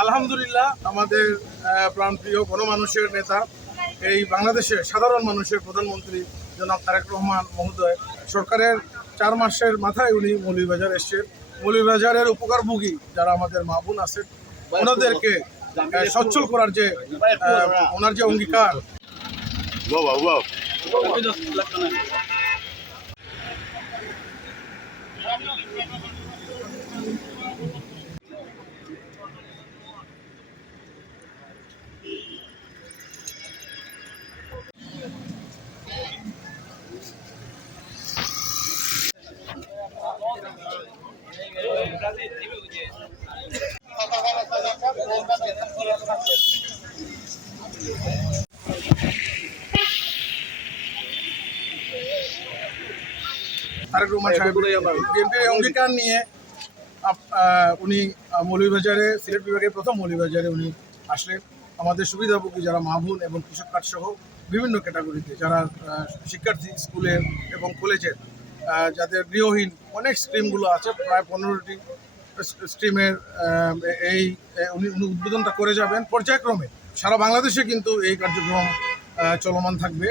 আলহামদুলিল্লাহ, আমাদের প্রাণপ্রিয় গণমানুষের নেতা, এই বাংলাদেশের সাধারণ মানুষের প্রধানমন্ত্রী জনাব তারেক রহমান মহোদয় সরকারের 4 মাসের মাথায় উনি মৌলভীবাজার এসছেন। মৌলভীবাজারের উপকারভোগী যারা আমাদের মা বোন আছেন ওনাদেরকে সচ্ছল করার যে ওনার যে অঙ্গীকার, তারেক রহমান সাহেব বিএনপির অঙ্গীকার নিয়ে উনি মৌলভীবাজারে, সিলেট বিভাগের প্রথম মৌলভীবাজারে উনি আসলেন। আমাদের সুবিধাভোগী যারা মা বোন এবং কৃষক কার্ড সহ বিভিন্ন ক্যাটাগরিতে যারা শিক্ষার্থী, স্কুলের এবং কলেজের, যাদের গৃহহীন অনেক স্ট্রিমগুলো আছে, প্রায় 15টি স্ট্রিমের উনি উদ্বোধনটা করে যাবেন পর্যায়ক্রমে। সারা বাংলাদেশে কিন্তু এই কার্যক্রম চলমান থাকবে,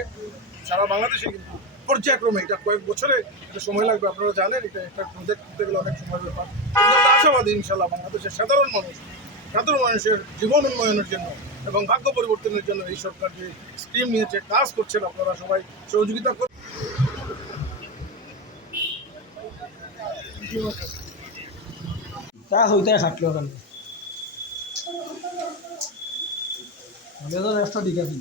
সারা বাংলাদেশে কিন্তু পর্যায়ক্রমে। এটা কয়েক বছরে এটা সময় লাগবে, আপনারা জানেন এটা একটা প্রজেক্ট করতে গেলে অনেক সময় ব্যাপার। আমরা আশাবাদী ইনশাল্লাহ বাংলাদেশের সাধারণ মানুষের জীবন উন্নয়নের জন্য এবং ভাগ্য পরিবর্তনের জন্য এই সরকার যে স্কিম নিয়েছে, কাজ করছেন, আপনারা সবাই সহযোগিতা করুন। তা হইতে থাকলো কেন আমাদের রাস্তা ঠিক আছে।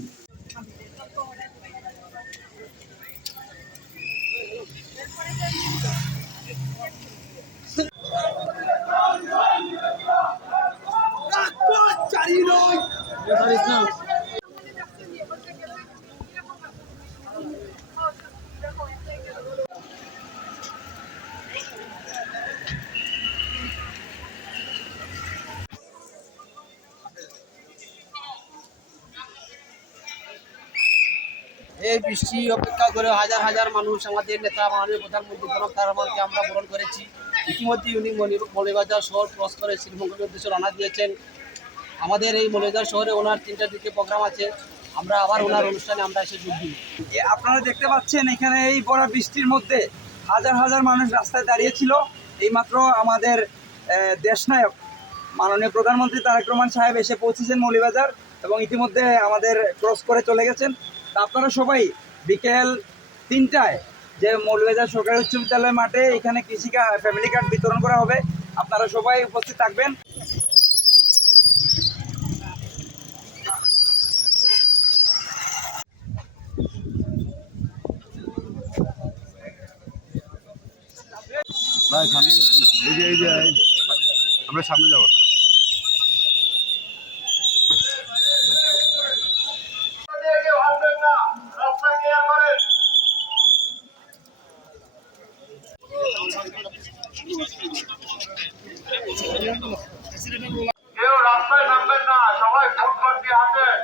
এই বৃষ্টি অপেক্ষা করে হাজার হাজার মানুষ আমাদের নেতা মাননীয় প্রধানমন্ত্রী জনাব তারেক রহমানকে আমরা বরণ করেছি। ইতিমধ্যে উনি মৌলভীবাজার শহর ক্রস করে শ্রীমঙ্গলের উদ্দেশ্যে রওনা দিয়েছেন। আমাদের এই মৌলভীবাজার শহরে ওনার 3টার দিকে প্রোগ্রাম আছে, আমরা আবার ওনার অনুষ্ঠানে আমরা এসে যোগ দিই। আপনারা দেখতে পাচ্ছেন এখানে এই বড় বৃষ্টির মধ্যে হাজার হাজার মানুষ রাস্তায় দাঁড়িয়েছিল। এইমাত্র আমাদের দেশনায়ক মাননীয় প্রধানমন্ত্রী তারেক রহমান সাহেব এসে পৌঁছেছেন মৌলভীবাজার এবং ইতিমধ্যে আমাদের ক্রস করে চলে গেছেন। তা আপনারা সবাই বিকেল 3টায় যে মৌলভীবাজার সরকারি উচ্চ বিদ্যালয় মাঠে এখানে কৃষি ফ্যামিলি কার্ড বিতরণ করা হবে, আপনারা সবাই উপস্থিত থাকবেন। আমরা সামনে যাব। কেউ রাস্তায় নামবেন না, সবাই ফুটপাত দিয়ে হাঁটেন।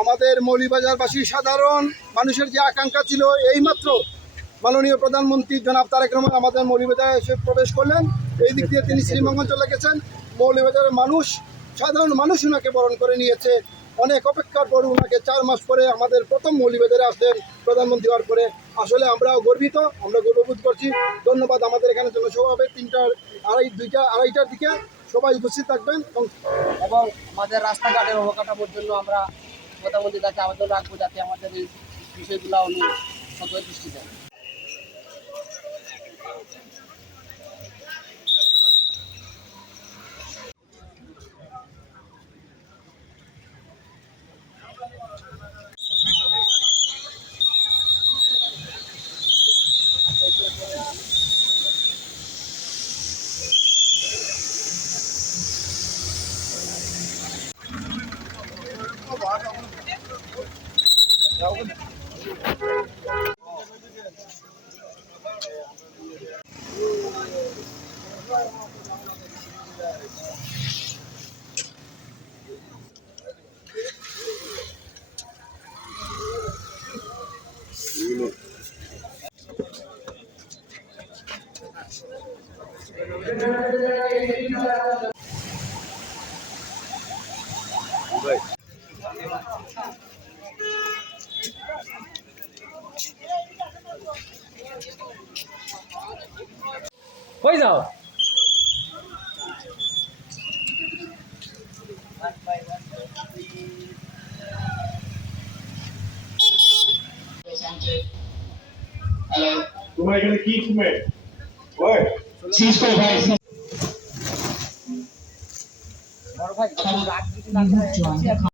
আমাদের মৌলভীবাজারবাসী সাধারণ মানুষের যে আকাঙ্ক্ষা ছিল, এইমাত্র মাননীয় প্রধানমন্ত্রী জনাব তারেক রহমান আমাদের মৌলভীবাজারে এসে প্রবেশ করলেন। এই দিক দিয়ে তিনি শ্রীমঙ্গল চলে গেছেন। মৌলভীবাজারের মানুষ, সাধারণ মানুষ ওনাকে বরণ করে নিয়েছে। অনেক অপেক্ষার পর ওনাকে 4 মাস পরে আমাদের প্রথম মৌলভীবাজারে আসলেন প্রধানমন্ত্রী হওয়ার পরে। আসলে আমরাও গর্বিত, আমরা গর্ববোধ করছি। ধন্যবাদ। আমাদের এখানে জনসভা হবে 2:30টার দিকে, সবাই উপস্থিত থাকবেন। এবং আমাদের রাস্তাঘাটের অবকাঠামোর জন্য আমরা প্রধানমন্ত্রীর কাছে আবেদন রাখবো যাতে আমাদের এই বিষয়গুলো উনি সতর্ক দৃষ্টি দেন। কই যাও? তোমার এখানে কি তুমি বড় ভাই রাত যদি না